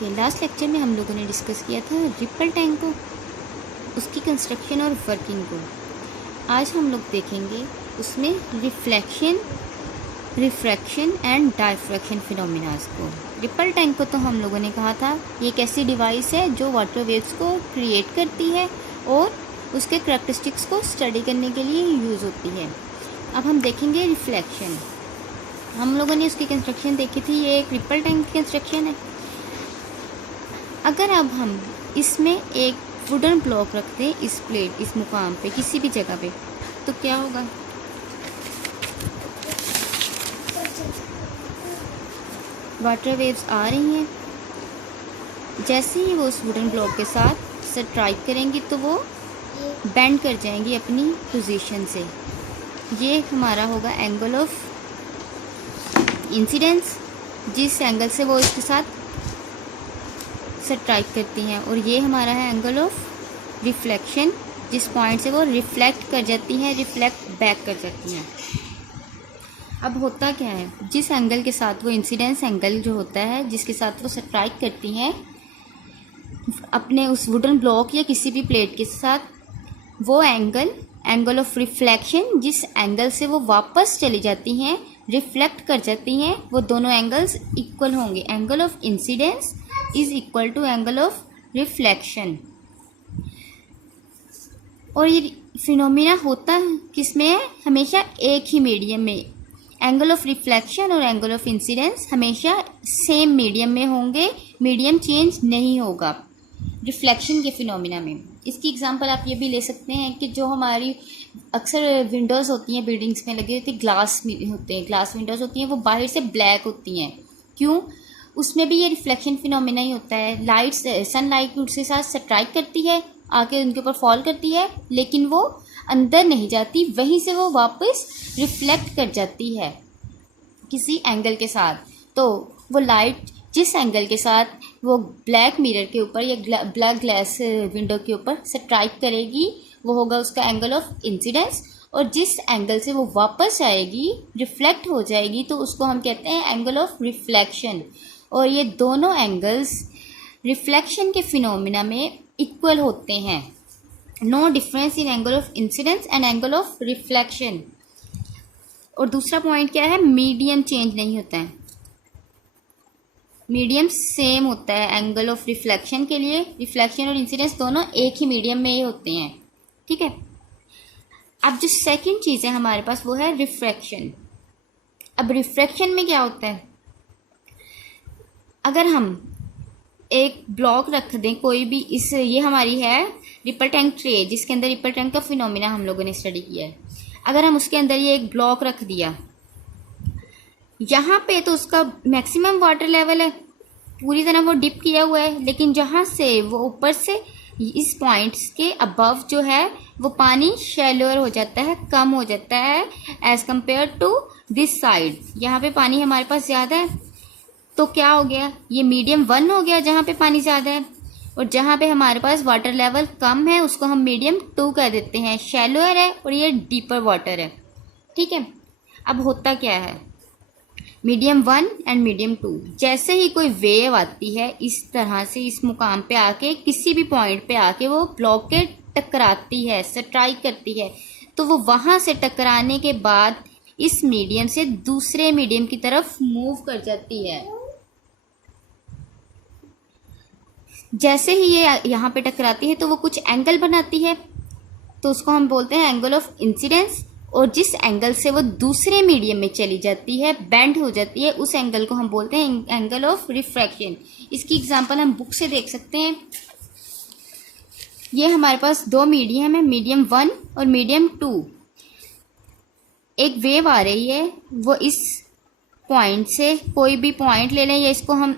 Okay, last lecture में हम लोगों ने डिस्कस किया था रिपल टैंक को, उसकी कंस्ट्रक्शन और वर्किंग को। आज हम लोग देखेंगे उसमें रिफ्रैक्शन एंड डायफ्रैक्शन फिनोमिनास को। रिपल टैंक को तो हम लोगों ने कहा था ये एक ऐसी डिवाइस है जो वाटर वेव्स को क्रिएट करती है और उसके करैक्टरिस्टिक्स को स्टडी करने के लिए यूज़ होती है। अब हम देखेंगे रिफ्लेक्शन। हम लोगों ने उसकी कंस्ट्रक्शन देखी थी, ये एक रिपल टैंक की कंस्ट्रक्शन है। अगर अब हम इसमें एक वुडन ब्लॉक रखते हैं इस मुकाम पे, किसी भी जगह पे, तो क्या होगा? वाटर वेव्स आ रही हैं, जैसे ही वो उस वुडन ब्लॉक के साथ स्ट्राइक करेंगी तो वो बेंड कर जाएंगी अपनी पोजीशन से। ये हमारा होगा एंगल ऑफ इंसिडेंस, जिस एंगल से वो इसके साथ स्ट्राइक करती हैं, और ये हमारा है एंगल ऑफ रिफ्लेक्शन, जिस पॉइंट से वो रिफ्लेक्ट कर जाती हैं, रिफ्लेक्ट बैक कर जाती हैं। अब होता क्या है, जिस एंगल के साथ वो इंसिडेंस एंगल जो होता है जिसके साथ वो स्ट्राइक करती हैं अपने उस वुडन ब्लॉक या किसी भी प्लेट के साथ, वो एंगल ऑफ रिफ्लेक्शन, जिस एंगल से वो वापस चली जाती हैं, रिफ्लेक्ट कर जाती हैं, वो दोनों एंगल्स इक्वल होंगे। Angle of incidence is equal to angle of reflection. और ये फिनोमिना होता किसमें है? हमेशा एक ही मीडियम में। एंगल ऑफ रिफ्लेक्शन और एंगल ऑफ इंसिडेंस हमेशा सेम मीडियम में होंगे, मीडियम चेंज नहीं होगा रिफ्लेक्शन के फिनोमिना में। इसकी एग्जांपल आप ये भी ले सकते हैं कि जो हमारी अक्सर विंडोज़ होती हैं बिल्डिंग्स में लगी होती, ग्लास विंडोज़ होती हैं, वो बाहर से ब्लैक होती हैं। क्यों? उसमें भी ये रिफ्लेक्शन फिनोमिना ही होता है। सनलाइट उसके साथ स्ट्राइक करती है, आके उनके ऊपर फॉल करती है, लेकिन वो अंदर नहीं जाती, वहीं से वो वापस रिफ्लेक्ट कर जाती है किसी एंगल के साथ। तो वो लाइट जिस एंगल के साथ वो ब्लैक मिरर के ऊपर या ब्लैक ग्लास विंडो के ऊपर स्ट्राइक करेगी, वो होगा उसका एंगल ऑफ इंसिडेंस, और जिस एंगल से वो वापस आएगी, रिफ्लेक्ट हो जाएगी, तो उसको हम कहते हैं एंगल ऑफ रिफ्लेक्शन। और ये दोनों एंगल्स रिफ्लेक्शन के फिनोमिना में इक्वल होते हैं। No difference in angle of incidence and angle of reflection. और दूसरा पॉइंट क्या है? मीडियम चेंज नहीं होता है, मीडियम सेम होता है एंगल ऑफ रिफ्लेक्शन के लिए। रिफ्लेक्शन और इंसिडेंस दोनों एक ही मीडियम में ही होते हैं, ठीक है। अब जो सेकंड चीज़ है हमारे पास वो है रिफ्रैक्शन। अब रिफ्रैक्शन में क्या होता है? अगर हम एक ब्लॉक रख दें कोई भी, ये हमारी है रिपल टैंक ट्रे, जिसके अंदर रिपल टैंक का फिनोमिना हम लोगों ने स्टडी किया है। अगर हम उसके अंदर ये एक ब्लॉक रख दिया, यहाँ पे तो उसका मैक्सिमम वाटर लेवल है, पूरी तरह वो डिप किया हुआ है, लेकिन जहाँ से वो ऊपर से इस पॉइंट्स के अबव जो है वो पानी शैलोअर हो जाता है, कम हो जाता है as compared to this side. यहाँ पे पानी हमारे पास ज़्यादा है, तो क्या हो गया? ये मीडियम 1 हो गया जहाँ पे पानी ज़्यादा है, और जहाँ पे हमारे पास वाटर लेवल कम है उसको हम मीडियम 2 कह देते हैं। शैलोअर है और ये डीपर वाटर है, ठीक है। अब होता क्या है? मीडियम 1 एंड मीडियम 2, जैसे ही कोई वेव आती है इस तरह से इस मुकाम पे आके, किसी भी पॉइंट पे आके वो ब्लॉक के टकराती है, स्ट्राइक करती है, तो वो वहाँ से टकराने के बाद इस मीडियम से दूसरे मीडियम की तरफ मूव कर जाती है। जैसे ही ये यहाँ पे टकराती है तो वो कुछ एंगल बनाती है, तो उसको हम बोलते हैं एंगल ऑफ इंसिडेंस, और जिस एंगल से वो दूसरे मीडियम में चली जाती है, बेंड हो जाती है, उस एंगल को हम बोलते हैं एंगल ऑफ रिफ्रैक्शन। इसकी एग्जांपल हम बुक से देख सकते हैं। ये हमारे पास दो मीडियम है, मीडियम 1 और मीडियम 2। एक वेव आ रही है, वो इस पॉइंट से, कोई भी पॉइंट ले लें, या इसको हम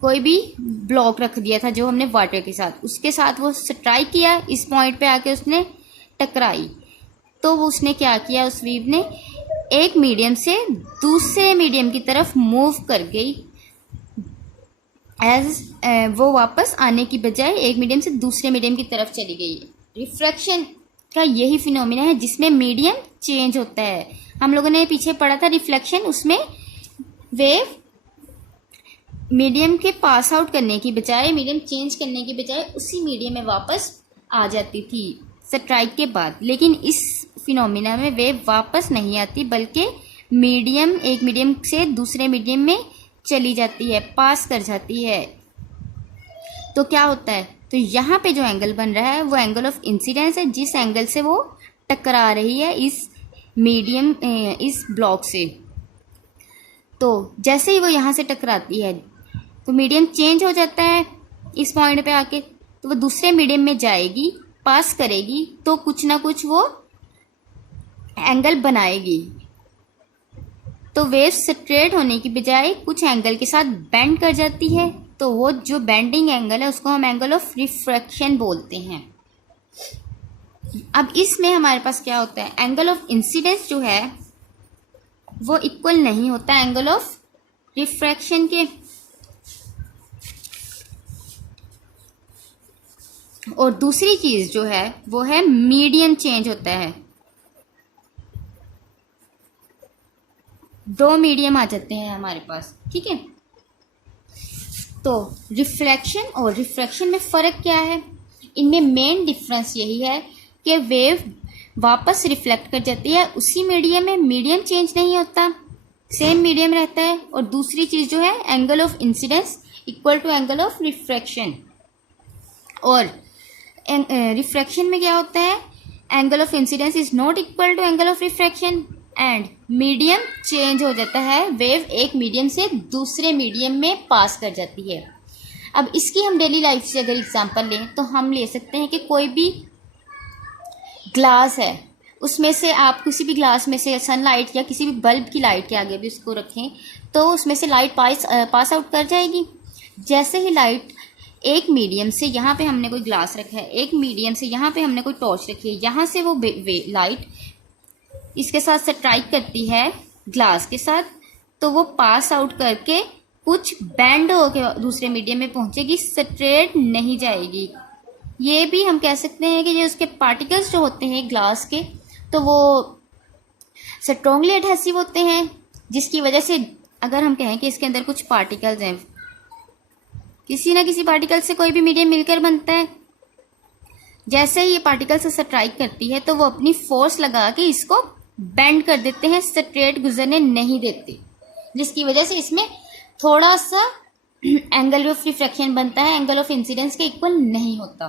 कोई भी ब्लॉक रख दिया था जो हमने वाटर के साथ, उसके साथ वो स्ट्राइक किया, इस पॉइंट पे आके उसने टकराई, तो वो उसने क्या किया, उस वेव ने एक मीडियम से दूसरे मीडियम की तरफ मूव कर गई, वो वापस आने की बजाय एक मीडियम से दूसरे मीडियम की तरफ चली गई। रिफ्रैक्शन का यही फिनोमिना है जिसमें मीडियम चेंज होता है। हम लोगों ने पीछे पढ़ा था रिफ्लेक्शन, उसमें वेव मीडियम के पास आउट करने की बजाय, मीडियम चेंज करने की बजाय उसी मीडियम में वापस आ जाती थी स्ट्राइक के बाद। लेकिन इस फिनोमिना में वेव वापस नहीं आती, बल्कि मीडियम, एक मीडियम से दूसरे मीडियम में चली जाती है, पास कर जाती है। तो क्या होता है, तो यहाँ पे जो एंगल बन रहा है वो एंगल ऑफ इंसिडेंस है, जिस एंगल से वो टकरा रही है इस मीडियम, इस ब्लॉक से। तो जैसे ही वो यहाँ से टकराती है तो मीडियम चेंज हो जाता है इस पॉइंट पे आके, तो वो दूसरे मीडियम में जाएगी, पास करेगी, तो कुछ ना कुछ वो एंगल बनाएगी। तो वेव स्ट्रेट होने की बजाय कुछ एंगल के साथ बेंड कर जाती है, तो वो जो बेंडिंग एंगल है उसको हम एंगल ऑफ रिफ्रैक्शन बोलते हैं। अब इसमें हमारे पास क्या होता है, एंगल ऑफ इंसिडेंस जो है वो इक्वल नहीं होता एंगल ऑफ रिफ्रैक्शन के। और दूसरी चीज जो है वो है मीडियम चेंज होता है। दो मीडियम आ जाते हैं हमारे पास, ठीक है। तो रिफ्लेक्शन और रिफ्रैक्शन में फ़र्क क्या है, इनमें मेन डिफरेंस यही है कि वेव वापस रिफ्लेक्ट कर जाती है उसी मीडियम में, मीडियम चेंज नहीं होता, सेम मीडियम रहता है। और दूसरी चीज़ जो है angle of incidence equal to angle of refraction. और रिफ्रैक्शन में क्या होता है, angle of incidence is not equal to angle of refraction and medium change हो जाता है, वेव एक मीडियम से दूसरे मीडियम में पास कर जाती है। अब इसकी हम डेली लाइफ से अगर एग्जांपल लें तो हम ले सकते हैं कि कोई भी ग्लास है, उसमें से आप किसी भी ग्लास में से सनलाइट या किसी भी बल्ब की लाइट के आगे भी उसको रखें तो उसमें से लाइट पास आउट कर जाएगी। जैसे ही लाइट एक मीडियम से, यहाँ पे हमने कोई ग्लास रखा है, एक मीडियम से यहाँ पे हमने कोई टॉर्च रखी है, यहाँ से वो लाइट इसके साथ स्ट्राइक करती है ग्लास के साथ, तो वो पास आउट करके कुछ बैंड होकर दूसरे मीडियम में पहुंचेगी, स्ट्रेट नहीं जाएगी। ये भी हम कह सकते हैं कि ये उसके पार्टिकल्स जो होते हैं ग्लास के, तो वो स्ट्रॉन्गली एडहेसिव होते हैं, जिसकी वजह से अगर हम कहें कि इसके अंदर कुछ पार्टिकल्स हैं, किसी ना किसी पार्टिकल से कोई भी मीडियम मिलकर बनता है, जैसे ही ये पार्टिकल से स्ट्राइक करती है तो वो अपनी फोर्स लगा के इसको बेंड कर देते हैं, स्ट्रेट गुजरने नहीं देते, जिसकी वजह से इसमें थोड़ा सा एंगल ऑफ रिफ्रैक्शन बनता है, एंगल ऑफ इंसिडेंस के इक्वल नहीं होता।